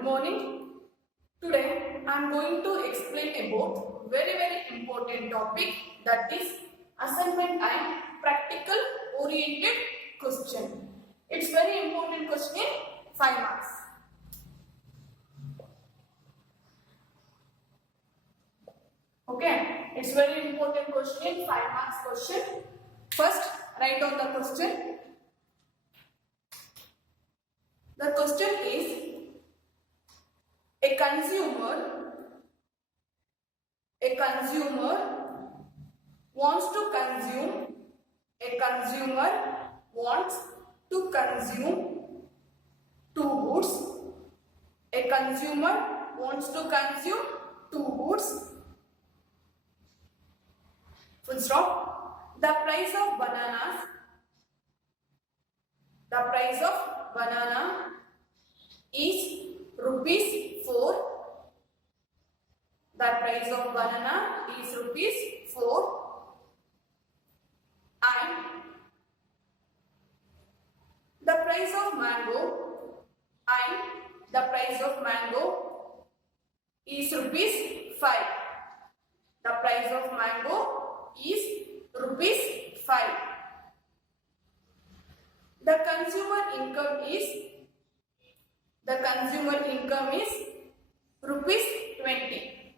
good morning. Today I am going to explain about very important topic, that is assignment and practical oriented question. It's very important question, 5 marks. Okay, it's very important question, 5 marks question. First, write down the question. The question is, a consumer wants to consume two goods. A consumer wants to consume two goods. Full stop. The price of banana is rupees 4. The price of banana is rupees 4. And the price of mango is rupees 5. The price of mango is rupees 5. The consumer income is rupees 20.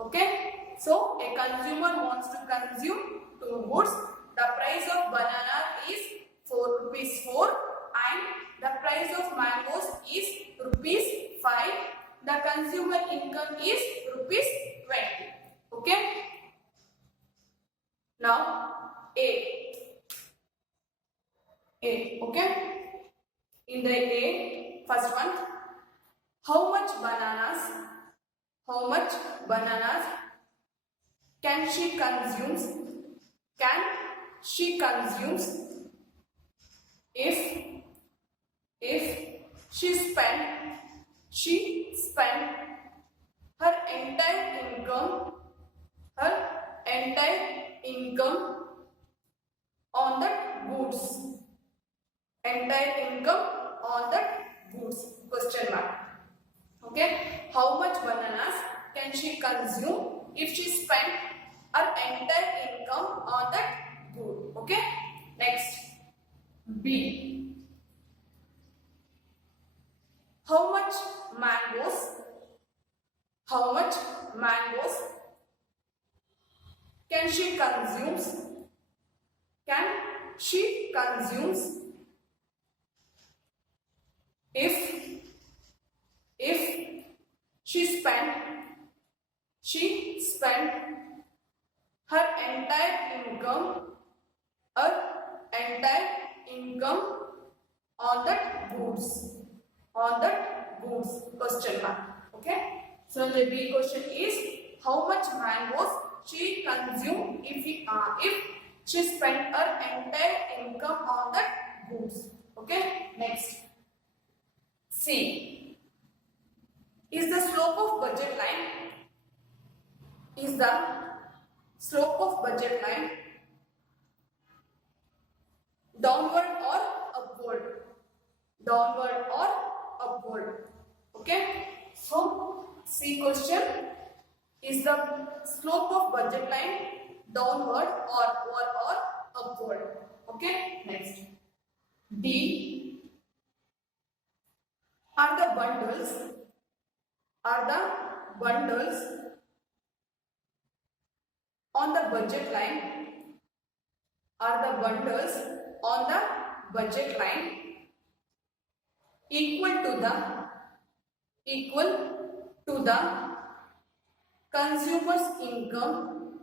Okay, so a consumer wants to consume two goods. The price of banana is rupees 4 and the price of mangoes is rupees 5. The consumer income is rupees 20. Okay. Now okay. In the A, first one, how much bananas can she consumes if she spent her entire income on the goods. Question mark. Okay, how much bananas can she consume if she spent her entire income on that good? Okay, next, B. How much mangoes can she consumes if she spent her entire income on that goods. Question mark. Okay, so the B question is, how much mangoes she consume if she spent her entire income on that goods. Okay, next, C. Is the slope of budget line downward or upward? Okay, so C question, is the slope of budget line downward or upward? Okay, next, D. Are the bundles on the budget line equal to the consumer's income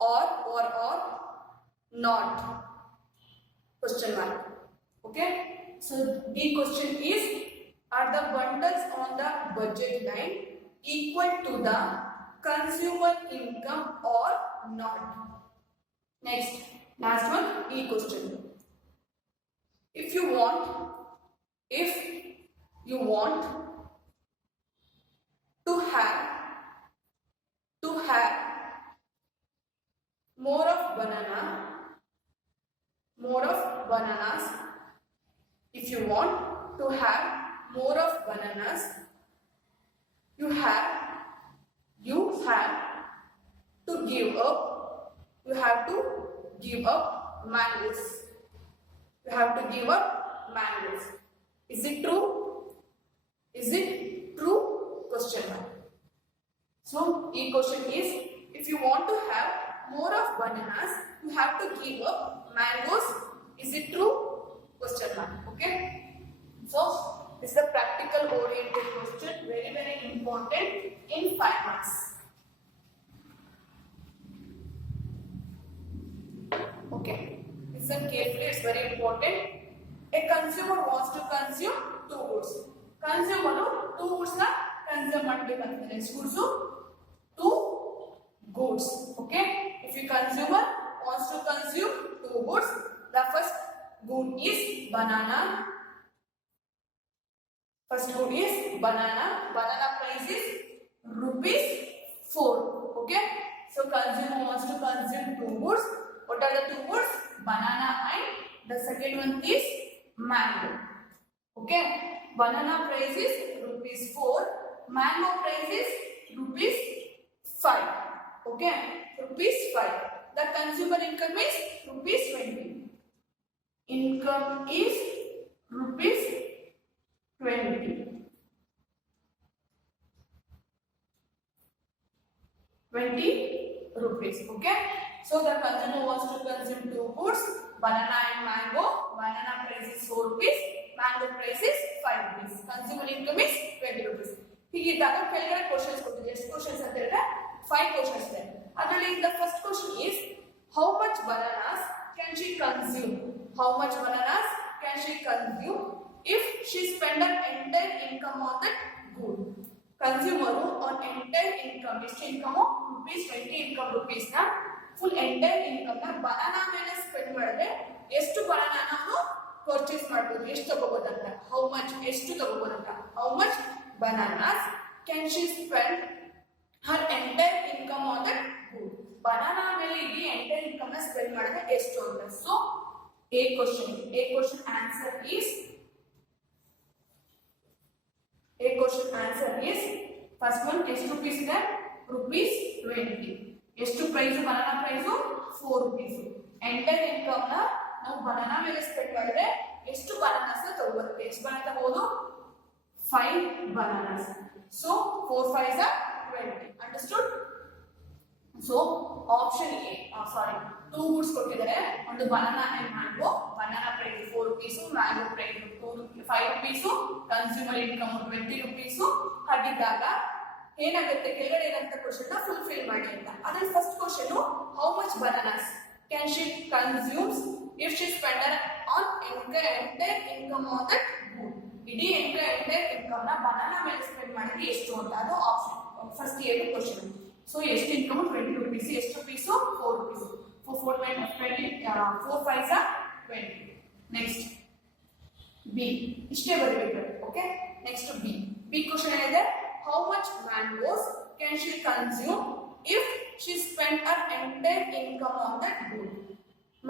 or not? Question mark. Okay, so the question is, are the bundles on the budget line equal to the consumer income or not? Next, last one, E question. If you want to have more of bananas, if you want to have more of bananas, you have to give up mangoes. You have to give up mangoes. Is it true? Is it true? Question mark. So, the question is, if you want to have more of bananas, you have to give up mangoes. Is it true? Question mark. Okay. So, this is the practical oriented question, very, very important in 5 marks. Okay. Listen carefully, it's very important. A consumer wants to consume 2 goods. Consumer 2 goods na consume matti bantare. Goods 2 goods. Okay. If a consumer wants to consume 2 goods, the first good is banana. First good is banana. Banana price is ₹4. Okay. So consumer wants to consume 2 goods. What are the 2 goods? Banana and the second one is mango. Okay. Banana price is ₹4. Mango price is ₹5. Okay. ₹5. The consumer income is ₹20. Income is ₹20. 20 rupees. Okay. So the consumer wants to consume 2 goods, banana and mango. Banana price is ₹4. Mango price is ₹5. Consumer income is 20 rupees. ಹೀಗಿದ್ದಾಗ ಕೆಳಗಡೆ questions ಕೊಟ್ಟಿದೆ. ಎಷ್ಟು questions ಅಂತ ಹೇಳಿದ್ರೆ 5 questions ಇದೆ. ಅದರಲ್ಲಿ the first question is, how much bananas can she consume? How much bananas can she consume if she spend her entire income on that good? Consumer on entire income, ಎಷ್ಟು income? ₹20 income ನ full entire income ನ banana ಮೇಲೆ spend ಮಾಡಿದ್ರೆ ಎಷ್ಟು banana ನಾವು purchase ಮಾಡಬಹುದು, ಎಷ್ಟು ತಗೋಬಹುದಂತ. ಹೌ ಮಚ್, ಎಷ್ಟು ತಗೋಬಹುದಂತ. How much bananas can she spend her entire income on that good? Banana ಮೇಲೆ ಇಡೀ ಎಂಟೈರ್ ಇನ್ಕಮ್ ನ ಸ್ಪೆಂಡ್ ಮಾಡಿದ್ರೆ ಎಷ್ಟು ಅಂತ. So A question answer is first one ಎಷ್ಟು ರೂಪೀಸ್ ಇದೆ? ₹20. ಎಷ್ಟು price? Banana price ₹4. Entire income ನ ನಾವು ಬನಾನಾ ಮೇಲೆ ಸ್ಪೆಂಡ್ ಮಾಡಿದ್ರೆ ಎಷ್ಟು ಬನಾನಾಸ್ ತಗೋಬಹುದು? ಎಷ್ಟು ಬನಾನಾ ತಗೋಬಹುದು? 5 bananas. So 4 5s are 20. Understood? So option A, 2 goods ಕೊಟ್ಟಿದ್ದಾರೆ. ಒಂದು banana and mango. Banana price ₹4, mango price ₹5, consumer income ₹20. ಹಾಗಿದ್ದಾಗ ಏನಾಗುತ್ತೆ? ಕೆಳಗಡೆ ಇರೋಂಥ ಕ್ವಶನ್ ನ ಫುಲ್ಫಿಲ್ ಮಾಡಿ ಅಂತ. ಅದ್ರ first question, how much bananas can she consumes if she spend on entire income on that good? ಇಡೀ ಎಂಟೈರ್ ಇನ್ಕಮ್ ನ ಬನಾನಾ ಮೇಲೆ ಸ್ಪೆಂಡ್ ಮಾಡಿದ್ರೆ ಎಷ್ಟು ಅಂತ. ಅದು option first year question. So ಎಷ್ಟು ಇನ್ಕಮ್? ₹20. ಎಷ್ಟು rupees? ₹4. 4 5s are 20. Next B. ಇಷ್ಟೇ ಬರಬೇಕು. ಓಕೆ. ನೆಕ್ಸ್ಟ್ ಬಿ ಕ್ವಶನ್ ಏನಿದೆ? How much mangoes can she consume if she spend her entire income on that good?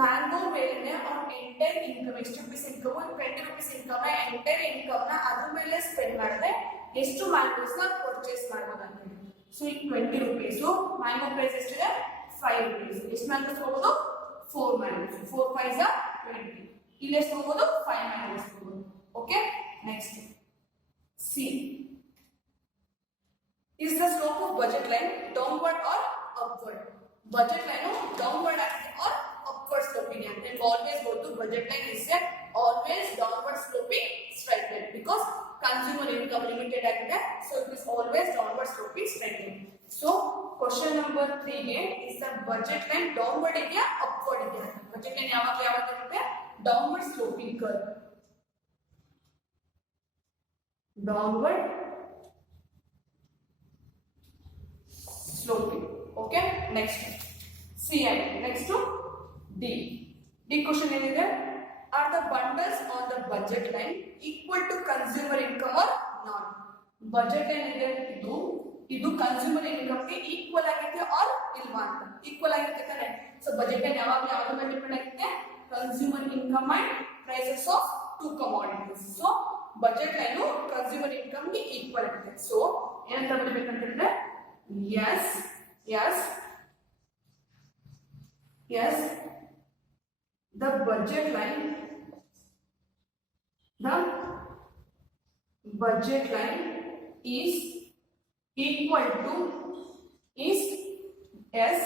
Mango ಮೇಲೆ ಅವ್ನ entire income, ಎಷ್ಟು rupees income? ₹20 income ನ entire income ನ ಅದ್ರ ಮೇಲೆ ಸ್ಪೆಂಡ್ ಮಾಡಿದ್ರೆ ಎಷ್ಟು ಮ್ಯಾಂಗೋಸ್ ನ ಪರ್ಚೇಸ್ ಮಾಡಬಹುದು ಅಂತ ಹೇಳಿ. ಸೊ ಈಗ ₹20. ಮ್ಯಾಂಗೋ ಪ್ರೈಸ್ ಎಷ್ಟಿದೆ? ₹5. ಎಷ್ಟು ಮ್ಯಾಂಗೋಸ್ ತಗೋಬಹುದು? 4 ಮ್ಯಾಂಗೋಸ್. 4 5s are 20. ಇಲ್ಲಿ ಎಷ್ಟು ತಗೋಬಹುದು? 5 ಮ್ಯಾಂಗೋಸ್ ತಗೋಬಹುದು. Okay. Next C. Is the slope of budget line downward or upward? Budget line downward ಆಗಿದೆ or upward sloping and then always go to budget line is always downward sloping straight line because consumer income limited agide, so it is always downward sloping straight line. So question number 3 ಗೆ is the budget line downward ಇದೆಯಾ upward ಇದೆಯಾ? budget line ಯಾವಾಗ ಇರುತ್ತೆ? downward sloping curve. downward sloping. Okay. Next C and next to D. D question ಏನಿದೆ? Are the bundles on the budget line equal to consumer income or not? Budget line ಇದೆ, ಇದು consumer income ಗೆ equal ಆಗಿದೆ or ಇಲ್ವಾ ಅಂತ. equal ಆಗಿದೆ ತಾನೆ. So budget line ಯಾವಾಗಲೂ ಯಾವ್ದ್ರ ಮೇಲೆ ಡಿಪೆಂಡ್ ಆಗುತ್ತೆ? consumer income and prices of 2 commodities. So budget line consumer income ಗೆ ಈಕ್ವಲ್ ಆಗುತ್ತೆ. ಸೊ ಏನಂತ ಬರೀಬೇಕಂತ ಹೇಳಿದ್ರೆ yes yes yes the budget line is equal to is yes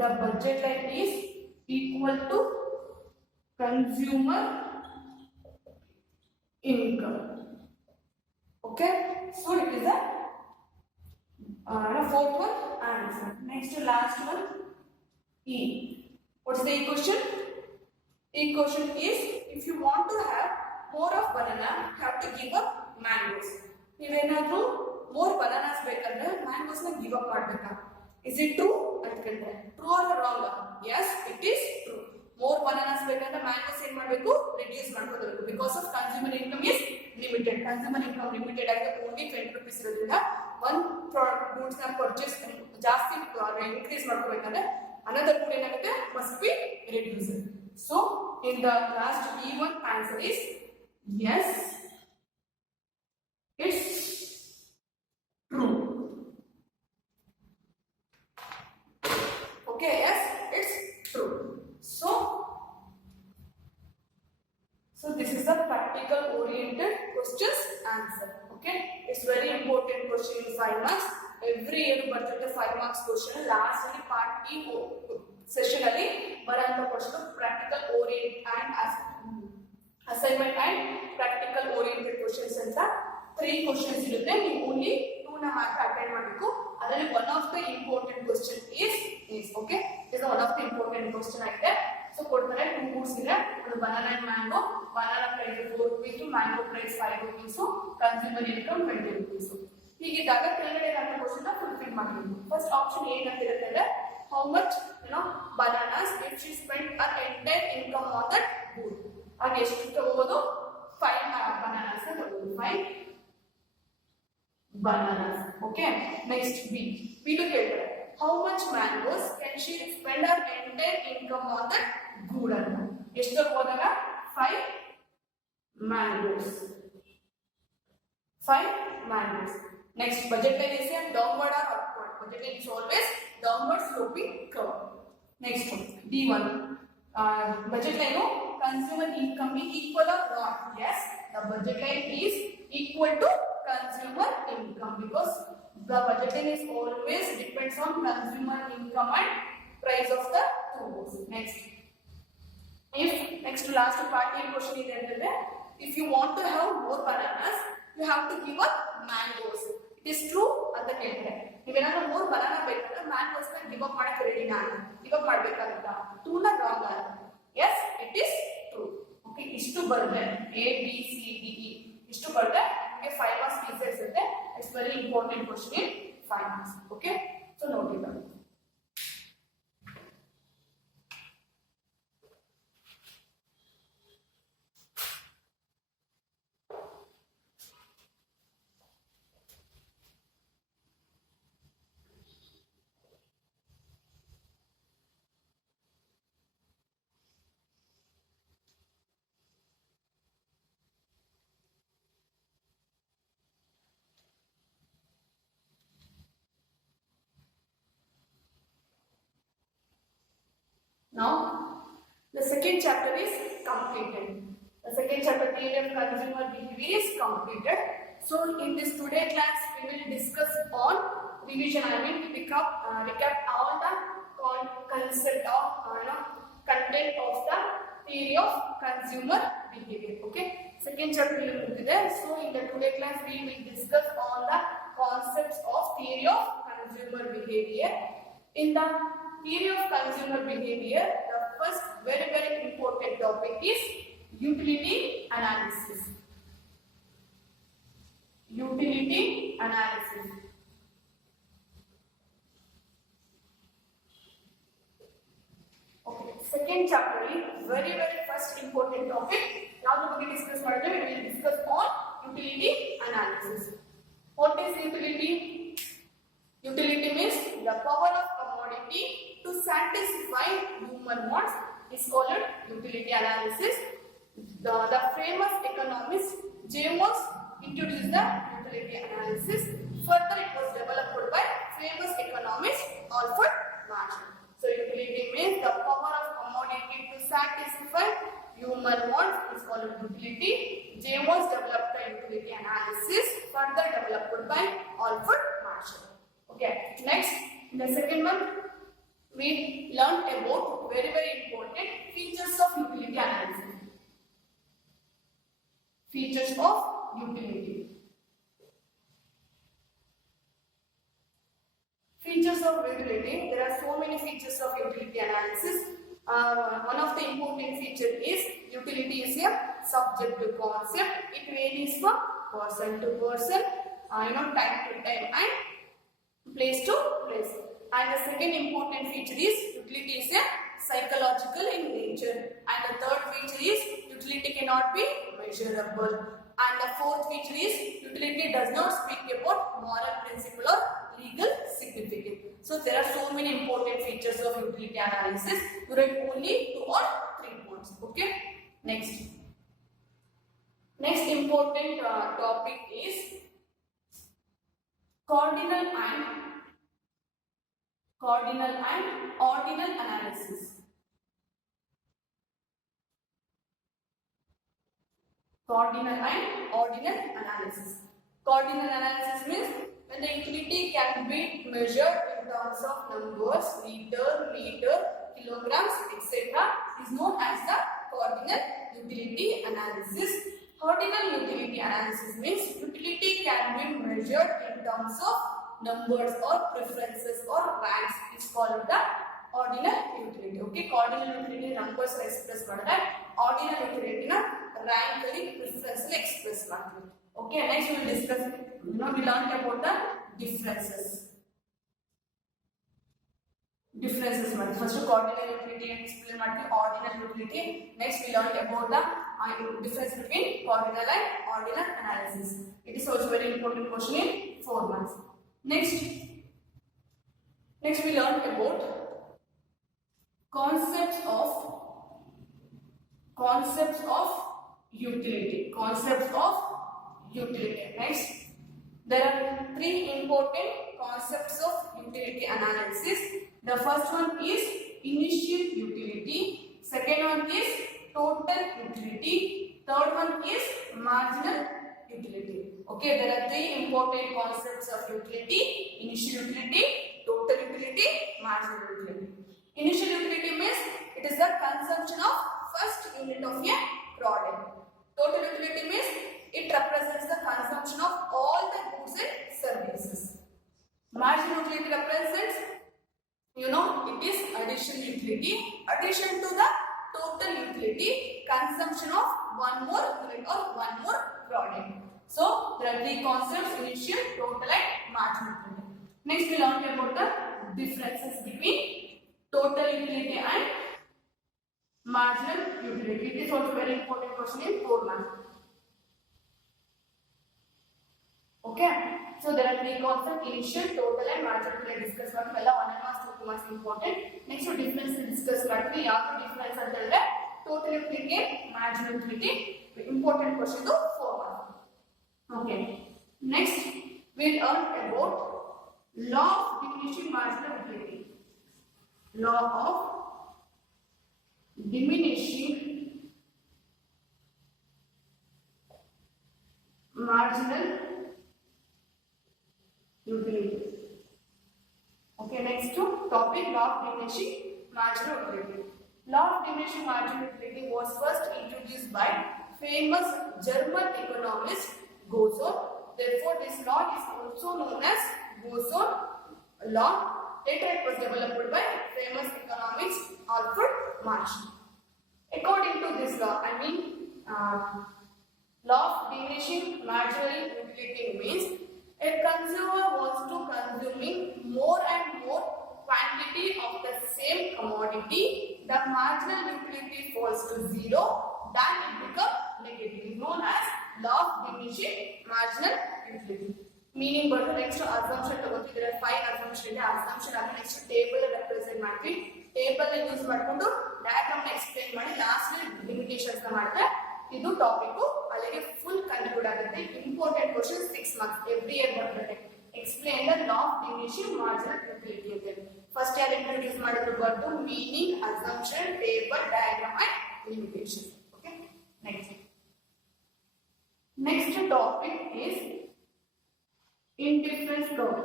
the budget line is equal to consumer income. Okay, so it is a fourth one answer. Next to last one, E. What's the equation? Equation is if you want to have more of banana, you have to give up mangoes. ನೀವೇನಾದ್ರೂ more bananas ಬೇಕಂದ್ರೆ mangoes ನ give up ಮಾಡ್ಬೇಕಾ? Is it true? ಅಂತಂದ್ರೆ true or wrong? Yes, it is true. More bananas ಬೇಕಂದ್ರೆ mangoes ಏನ್ ಮಾಡಬೇಕು? Reduce ಮಾಡ್ಕೋಬೇಕು because of consumer income is limited. Consumer income limited ಆಗಿ only 20 rupees ಇರೋದ್ರಿಂದ one product goods ನ purchase ಜಾಸ್ತಿ increase ಮಾಡ್ಕೋಬೇಕಂದ್ರೆ another good ಏನಾಗುತ್ತೆ must be reduced. So in the last E1 answer is yes, it's true. Okay, yes, it's true. So this is the practical oriented questions answer. Okay, it's very important question in 5 marks. Every year ಬರ್ತದೆ 5 marks question. Last ಅಲ್ಲಿ part E session ಅಲ್ಲಿ ಬರಂತ question practical orient and assignment and practical oriented questions ಅಂತ 3 questions ಇರುತ್ತೆ. ನೀವು only 2 ನ ಮಾತ್ರ attend ಮಾಡಬೇಕು. ಅದರಲ್ಲಿ one of the important question is okay, is one of the important question ಆಗಿದೆ. ಸೊ ಕೊಡ್ತಾರೆ 2 goods ಇದೆ, ಒಂದು banana and mango. Banana price 4 rupees, mango price 5 rupees, consumer income 20 rupees. ಹೀಗಿದ್ದಾಗ ಕೆಳಗಡೆ ಇರೋ ಕ್ವಶನ್ ನ ಫುಲ್ಫಿಲ್ ಮಾಡಬೇಕು. ಫಸ್ಟ್ ಆಪ್ಷನ್ ಏನಂತ ಇರುತ್ತೆ ಅಂದ್ರೆ how much bananas if she spent her entire income on that good. ಆಗ ಎಷ್ಟು ತಗೋಬಹುದು? 5 bananas ತಗೋಬಹುದು. 5 bananas. Okay, next B ಲು ಕೇಳ್ತಾರೆ how much mangoes can she spend her entire income on that good ಅಂತ. ಎಷ್ಟು ತಗೋದಾಗ 5 mangoes. 5 mangoes. Next, budget line is a downward or upward. Budget line is always downward sloping curve. Next one, D1. Budget line no consumer income be equal or not? Yes, the budget line is equal to consumer income because the budget line is always depends on consumer income and price of the two goods. Next, if next to last part A question is entire, if you want to have more bananas, you have to give up mangoes. It is true ಅಂತ ಕೇಳ್ತಾರೆ. ನೀವೇನಾದ್ರೂ 3 banana ಬೇಕಂದ್ರೆ mangoes ನ give up ಮಾಡಕ್ಕೆ ready ನಾನು give up ಮಾಡಬೇಕಾಗುತ್ತ? ಟೂನ wrong ಅಲ್ಲ. Yes, it is true. Okay, ಇಷ್ಟು ಬರುತ್ತೆ A B C D E ಇಷ್ಟು ಬರುತ್ತೆ. ನಿಮಗೆ 5 marks ಈಸಿ ಇರುತ್ತೆ. It's very important question in 5 marks. Okay, so ನೋಡಿ ಇದು. Now, the second chapter is completed. The second chapter, theory of consumer behavior, is completed. So, in this today class, we will discuss on revision. I mean, recap all the concept of content of the theory of consumer behavior. Okay. Second chapter will be there. So, in the today class, we will discuss on the concepts of theory of consumer behavior. In the theory of consumer behavior, the first very important topic is utility analysis. Utility analysis. Okay, second chapter is very first important topic. Now we will discuss further. We will discuss on utility analysis. What is utility? Utility means the power of commodity to satisfy human wants is called utility analysis. The famous economist James introduced the utility analysis. Further, it was developed by famous economist Alfred Marshall. So, utility means the power of commodity to satisfy human wants is called utility. James developed the utility analysis, further developed by Alfred Marshall. Okay, next, in the second one, we learned about very important features of utility analysis. Features of utility. Features of utility. There are so many features of utility analysis. One of the important feature is utility is a subject to concept. It varies from person to person, time to time and place to place. And the second important feature is utility is a psychological in nature. And the third feature is utility cannot be measurable. And the fourth feature is utility does not speak about moral principle or legal significance. So there are so many important features of utility analysis. You write only 2 or 3 points. Okay. Next important topic is cardinal and ordinal analysis. Cardinal and ordinal analysis. Cardinal analysis means when the utility can be measured in terms of numbers, meter, kilograms, etc. is known as the cardinal utility analysis. Cardinal utility analysis means utility can be measured in terms of numbers or preferences or ranks. It's called the ordinal utility. Okay, cardinal utility numbers are expressed by that. Ordinal utility na rank preference expressed by that. Okay, next we will discuss. We learned about the differences. First cardinal utility and explain ordinal utility. Next we learned about the difference between cardinal and ordinal analysis. It is also very important question in 4 months. Next we learned about concepts of utility. Next, there are 3 important concepts of utility analysis. The first one is initial utility, second one is total utility, third one is marginal utility. Okay, there are 3 important concepts of utility: initial utility, total utility, marginal utility. Initial utility means it is the consumption of first unit of a product. Total utility means it represents the consumption of all the goods and services. Marginal utility represents, it is additional utility, addition to the total utility, consumption of one more unit or one more product. So there are 3 concepts: initial, total and marginal utility. Next we learn about the differences between total utility and marginal utility. It is also very important question in 4 months. Okay, so there are 3 concepts: initial, total and marginal utility. Discuss what 1 marks, 2 marks important. Next difference discuss what difference antare total utility and marginal utility. Important question to 4 marks. Okay, next we learn about law of diminishing marginal utility. Law of diminishing marginal utility. Okay, next topic, law of diminishing marginal utility. Law of diminishing marginal utility was first introduced by famous German economist Gauss. Therefore, this law is also known as Gauss law. Later, it was developed by famous economist Alfred Marshall. According to this law, law of diminishing marginal utility means a consumer wants to consuming more and more quantity of the same commodity. The marginal utility falls to 0, then it becomes negative. It is known as law of diminishing marginal utility. Meaning, but next assumption, there are 5 assumptions. Assumption next table represent table use ಮಾಡಿಕೊಂಡು diagram explain ಮಾಡಿ last limitations ಮಾಡಿದ್ರೆ ಇದು topic ಅಲ್ಲಿಗೆ full conclude ಆಗುತ್ತೆ. Important question 6 marks every year ಬರ್ತದೆ. Explain the law of diminishing marginal utility ಅಂತ ಹೇಳಿ first ಯಾರು ಇಂಟ್ರೊಡ್ಯೂಸ್ ಮಾಡಿದ್ರು ಬರ್ದು meaning, assumption, table, diagram and limitation. Okay, next topic is indifference curve.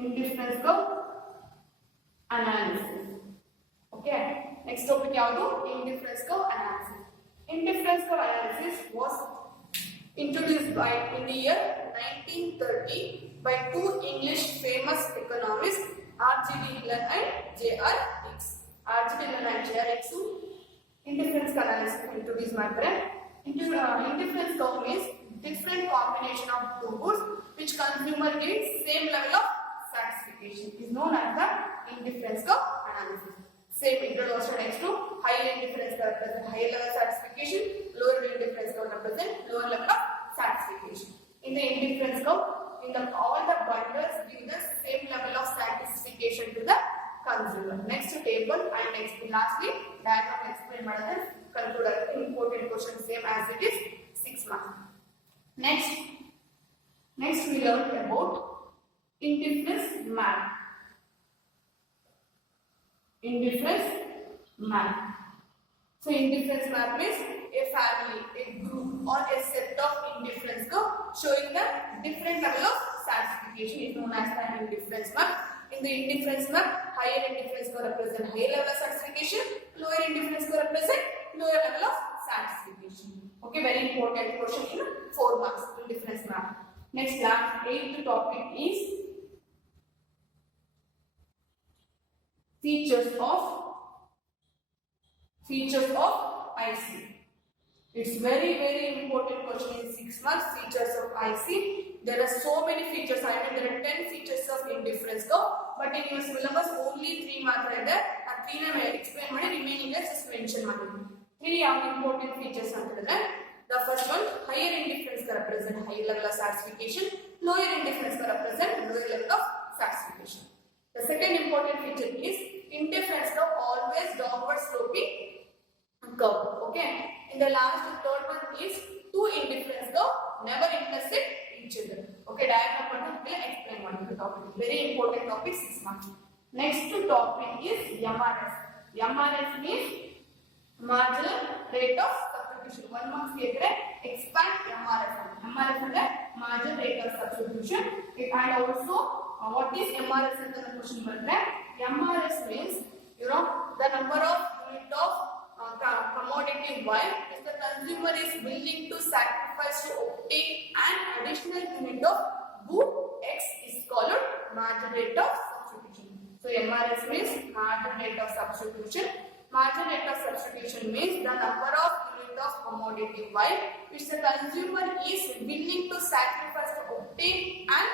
Indifference curve analysis. Okay, next topic ಯಾವುದು? Indifference curve analysis. Indifference curve analysis was introduced by in the year 1930 by two English famous economists R.G. Dillon and J.R. Hicks. R.G. Dillon and J.R. Hicks indifference analysis introduce ಮಾಡ್ತಾರೆ. Indifference curve means different combination of two goods which consumer gets same level of satisfaction is known as the indifference curve analysis. Same introduction next to higher indifference curve represent higher level satisfaction, lower indifference curve represent lower level of satisfaction. In the indifference curve, all the bundles give the same level of satisfaction to the consumer. Next table and next lastly diagram explain ಮಾಡಿದ್ರೆ conclude ಆಗುತ್ತೆ. Important question same as it is 6 marks. Next we learn about indifference map. Indifference map. So indifference map means a family, a group or a set of indifference curve showing the different level of satisfaction is known as the indifference map. In the indifference map, higher indifference curve represent higher level of satisfaction, lower indifference curve represent lower level of satisfaction. Okay, very important question in 4 marks indifference map. Next, last 8th topic is features of IC. It's very important question in 6 marks. Features of IC. There are so many features. I mean there are 10 features of indifference curve, but in your syllabus only 3 ಮಾತ್ರ ಇದೆ. ಆ 3 ನ explain ಮಾಡಿ remaining just mention ಮಾಡಿದ್ದೀನಿ. 3 ಯಾವ important features ಅಂತ ಹೇಳಿದ್ರೆ the first one higher indifference curve represent higher level of satisfaction, lower indifference curve represent lower level of satisfaction. The second important feature is indifference curve always downward sloping curve. Okay, in the last third one is two indifference curve never intersect each other. Okay, diagram pannu explain ಮಾಡಿದ್ದು topic. Very important topic 6 marks. Next topic is MRS. MRS means marginal rate of substitution. 1 marks ಗೆದ್ರೆ expand MRS. MRS ಅಂದ್ರೆ marginal rate of substitution. And also what is MRS ಅಂತ question ಬಂದ್ರೆ MRS means the number of unit of commodity Y if the consumer is willing to sacrifice to obtain an additional unit of good X is called marginal rate of substitution. So MRS means marginal rate of substitution. Marginal rate of substitution means the number of unit of commodity Y which the consumer is willing to sacrifice to obtain an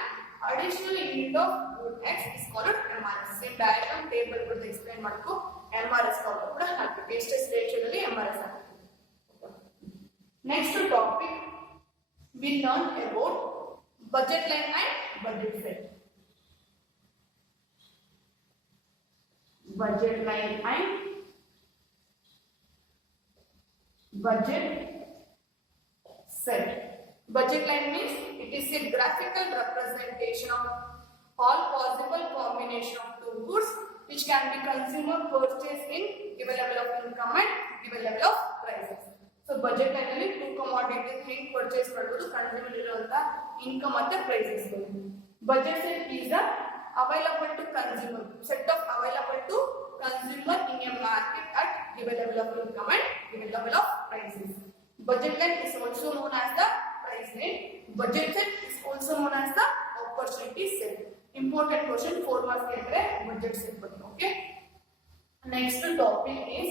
additional unit of good X is called MRS. Same diagram table ಕೂಡ explain ಮಾಡ್ಕೊ MRS ಕೂಡ ಹಾಕಿ ಎಷ್ಟೆಷ್ಟು ರೇಷಿಯೋದಲ್ಲಿ MRS hockey. Next topic we learn about budget line and budget set. Budget line and budget set. Budget line means it is a graphical representation of all possible combination of two goods which can be consumer purchased in given level of income and given level of prices. So budget line alli two commodities ಹೆಂಗ್ purchase ಮಾಡಬಹುದು consumer ಇರುವಂತ income ಮತ್ತೆ prices ಗಳು. Budget set is the available to consumer set of available to consumer in a market at given level of income and given level of prices. Budget line is also known as the price line. Budget set is also known as the opportunity set. Important question 4 marks ಗೆದ್ರೆ budget set ಬಗ್ಗೆ. Okay, next topic is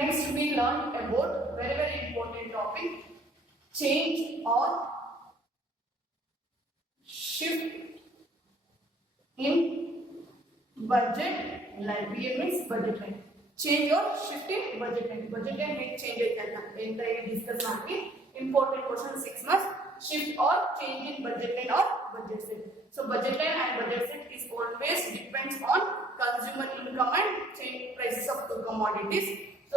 next we learn about very important topic change or shift in budget line. BL means budget line. Change or shift in budget line. Budget line make change entire discuss ಮಾಡಿ important question 6 marks. Shift or change in budget line or budget set. So budget line and budget set is always depends on consumer income and change prices of the commodities. So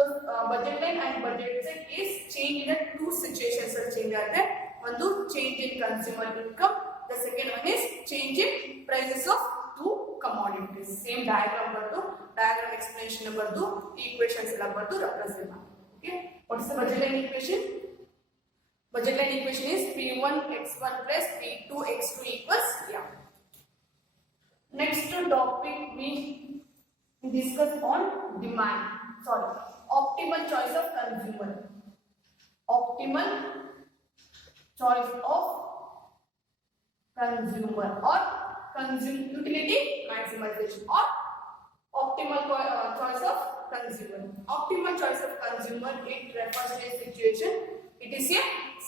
budget line and budget set is change in the two situations. Change ಆಗುತ್ತೆ. ಒಂದು change in consumer income. The second one is change in prices of two commodities. Same diagram ಬರ್ದು diagram explanation ಬರ್ದು equations ಎಲ್ಲ ಬರ್ದು represent ಮಾಡಿ. Okay. What is the budget line equation? Budget line equation is P1 x1 plus P2 x2 equals yeah. Next topic we discuss on demand. Sorry, optimal choice of consumer. Optimal choice of consumer or utility maximization or optimal choice of consumer. Optimal choice of consumer, it refers to a situation. It is a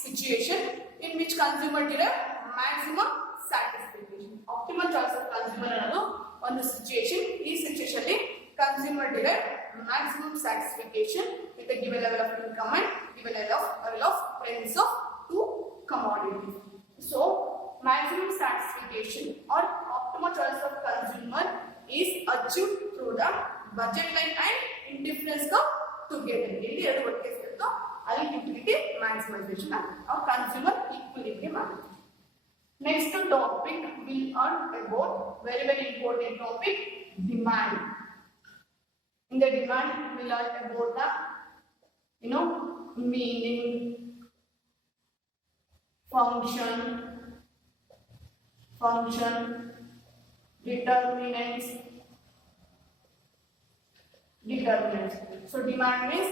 situation in which consumer derive maximum satisfaction. Optimal choice of consumer ಅನ್ನೋದು ಒಂದು situation. ಈ situation ಅಲ್ಲಿ consumer derive maximum satisfaction with a given level of income and given level of price of two commodities. So maximum satisfaction or optimal choice of consumer is achieved through the budget line and indifference curve together. ಇಲ್ಲಿ ಎರಡು ಒಟ್ಟಿಗೆ ಸೇರಿತು ಅಲ್ಲಿ utility maximization or consumer equilibrium ಆಗುತ್ತೆ. Next topic we learn about very important topic, demand. In the demand we learn about the meaning, function, determinants. So demand means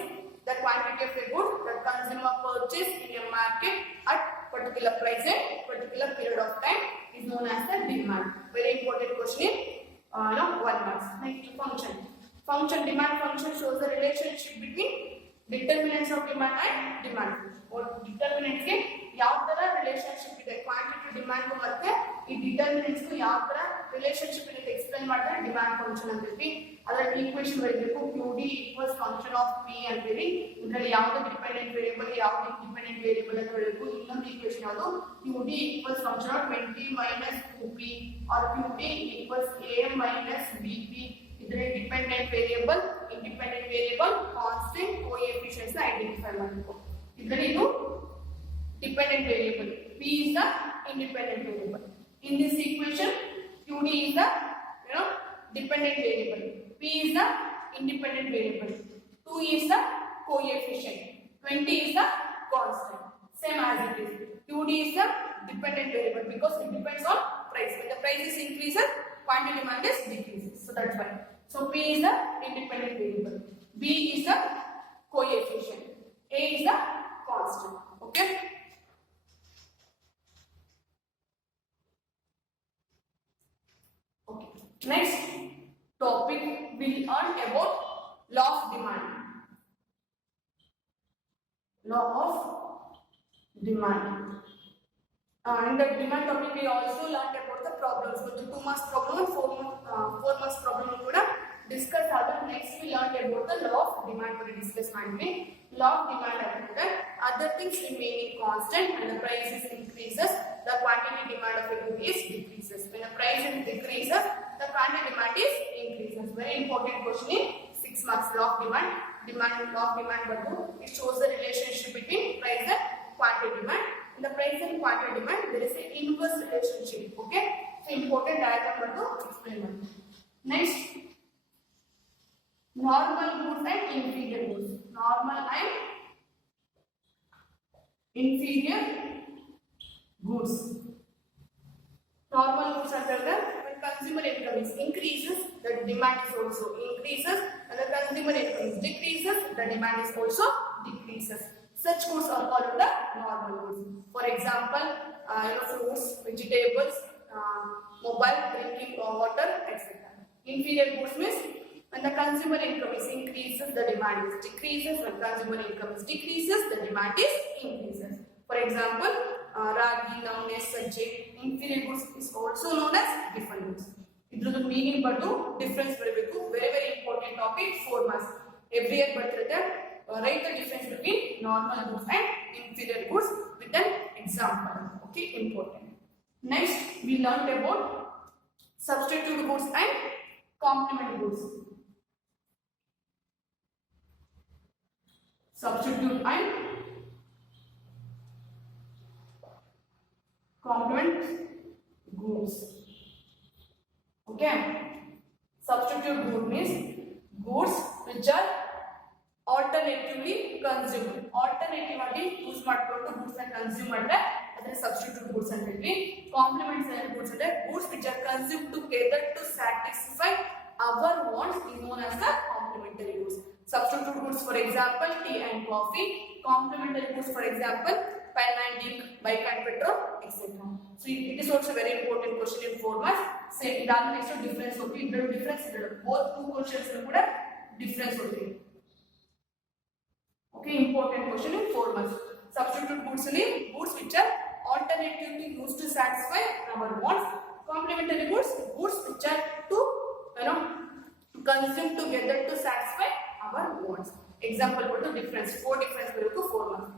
the quantity of a good that consumer purchase in a market at particular price and particular period of time is known as the demand. Very important question. 1 marks. Next function. Demand function shows the relationship between determinants of demand and demand. Or determinants के ಯಾವ ತರ relationship ಇದೆ quantity demand ಮತ್ತೆ ಈ determinants ಗೆ ಯಾವ ತರ relationship ಇದೆ explain ಮಾಡ್ತಾರೆ demand function ಅಂತ ಹೇಳಿ ಅದರ equation ಬರೀಬೇಕು QD equals function of P ಅಂತ ಹೇಳಿ ಇದರಲ್ಲಿ ಯಾವುದು dependent variable ಯಾವುದು independent variable ಅಂತ ಹೇಳಬೇಕು ಇನ್ನೊಂದು equation ಯಾವುದು QD equals function of 20 minus 2P or QD equals A minus BP ಇದರ dependent variable independent variable constant coefficients ನ ಐಡೆಂಟಿಫೈ ಮಾಡಬೇಕು ಇದರಲ್ಲಿ ಇದು dependent variable P is the independent variable in this equation QD is the dependent variable P is the independent variable 2 is the coefficient 20 is the constant same as it is QD is the dependent variable because it depends on price when the price is increases quantity demand is decreases so that's why so P is the independent variable B is the coefficient A is the constant okay next topic we learn about law of demand. In the demand topic we also learned about the problems with 2 marks problem and 4 marks problem kuda discuss ಆದ next we learned about the law of demand ಬಗ್ಗೆ discuss ಮಾಡಿದ್ವಿ law of demand ಅಂದ್ರೆ other things remaining constant and the price is increases the quantity demand of a good is decreases when the price is decreases the quantity demand is increases very important question in 6 marks law of demand law of demand ಬಂದು it shows the relationship between price and quantity demand in the price and quantity demand there is an inverse relationship okay so important diagram ಬಂದು explain ಮಾಡಿ next normal goods and inferior goods normal and inferior goods normal goods under the when consumer income is increases the demand is also increases and the consumer income is decreases the demand is also decreases such goods are called the normal goods for example fruits vegetables mobile drinking water etc inferior goods means when the consumer income is increases, the demand is decreases. When consumer income is decreases, the demand is increases. For example, ragi, navne, sajje, inferior goods is also known as different goods. ಇದ್ರದ್ದು meaning ಬಂದು difference ಬರಬೇಕು. Very very important topic, 4 marks every year ಬರ್ತಿರುತ್ತೆ. Write the difference between normal goods and inferior goods with an example. Okay, important. Next, we learned about substitute goods and complement goods. Substitute and complement goods. Okay, substitute good means goods which are alternatively consumed. Alternative ಆಗಿ use ಮಾಡಿಕೊಂಡು goods ಅನ್ನು consume ಮಾಡಿದ್ರೆ ಅದನ್ನ substitute goods ಅಂತ ಹೇಳ್ತೀವಿ. Complements and goods ಅಂದ್ರೆ goods which are consumed together to satisfy our wants is known as the complementary goods. Substitute goods, for example, tea and coffee. Complementary goods, for example, pen and ink, bike and petrol, etc. So it is also very important question in 4 marks. Same ಇದಾದ next difference ಹೋಗ್ತೀವಿ. ಇದರ difference ಇದೆ, both 2 questions ಕೂಡ difference ಹೋಗ್ತೀವಿ. Okay, important question in 4 marks. Substitute goods ಅಲ್ಲಿ goods which are alternatively used to satisfy our wants. Complementary goods, goods which are to consume together to satisfy our wants. Example what the difference, 4 difference ಬರಬೇಕು 4 marks.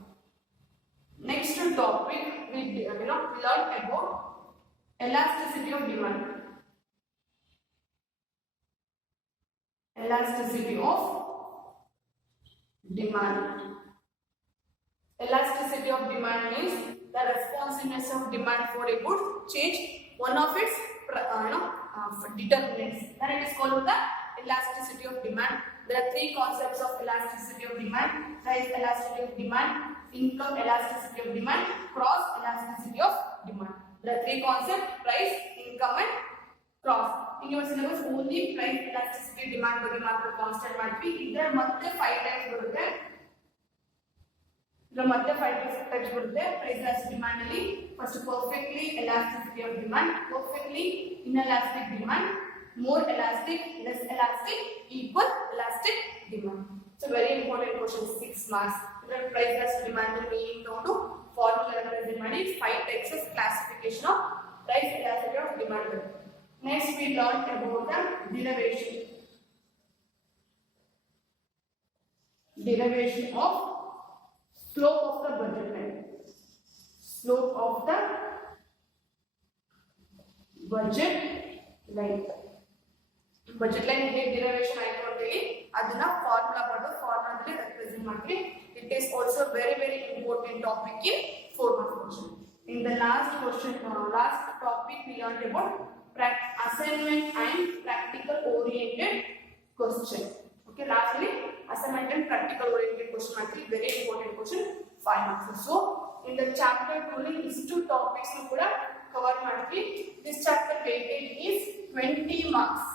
Next topic we learn about elasticity of demand. Elasticity of demand. Elasticity of demand means the responsiveness of demand for a good change one of its determinants. Then it is called the elasticity of demand. There are 3 concepts of elasticity of demand: price elasticity of demand, income elasticity of demand, cross elasticity of demand. There are 3 concepts: price, income and cross. In your syllabus only price elasticity demand ಬಗ್ಗೆ ಮಾತ್ರ constant ಮಾಡ್ತೀವಿ. ಇದರ ಮತ್ತೆ 5 types ಬರುತ್ತೆ. ಇದರ ಮತ್ತೆ 5 types ಬರುತ್ತೆ. Price elasticity demand ಅಲ್ಲಿ first perfectly elasticity of demand, perfectly inelastic demand, more elastic, less elastic, equal elastic demand. So very important question, 6 marks. ಇದರ ಪ್ರೈಸ್ elasticity demand meaning ತಗೊಂಡು ಫಾರ್ಮುಲಾ ರೆಪ್ರೆಸೆಂಟ್ ಮಾಡಿ 5 types of classification of price elasticity of demand ಬರುತ್ತೆ. Next we learned about the derivation. Derivation of slope of the budget line. Slope of the budget line. Budget line ಹೇಗೆ derivation ಆಯ್ತು ಅಂತ ಹೇಳಿ ಅದನ್ನ formula ಬರೆದು ಫಾರ್ಮುಲಾದಲ್ಲಿ represent ಮಾಡ್ತೀವಿ. It is also very very important topic in 4 marks question. In the last topic we learned about assignment and practical oriented question. Okay, lastly assignment and practical oriented question ಮಾಡ್ತೀವಿ. Very important question, 5 marks. So in the chapter 2 these 2 topics nu kuda cover ಮಾಡ್ತೀವಿ. This chapter weightage is 20 marks.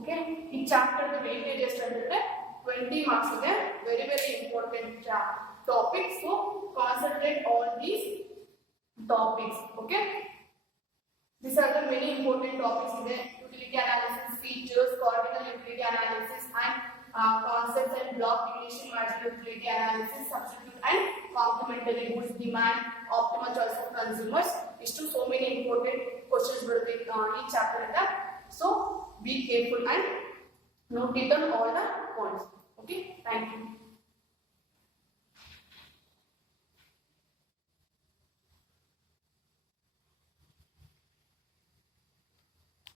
Okay, ಈ chapter the weightage ಎಷ್ಟು ಅಂದ್ರೆ 20 marks ಇದೆ. Very very important topic. So concentrate on these topics. Okay, these are the many important topics in the utility analysis, features, coordinate utility analysis, and concepts and block ignition marginal utility analysis, substitute and complementary goods, demand, optimal choice of consumers. So many important questions ಬರುತ್ತೆ ಈ chapter ಇಂದ. So be careful and note down all the points. Okay, thank you.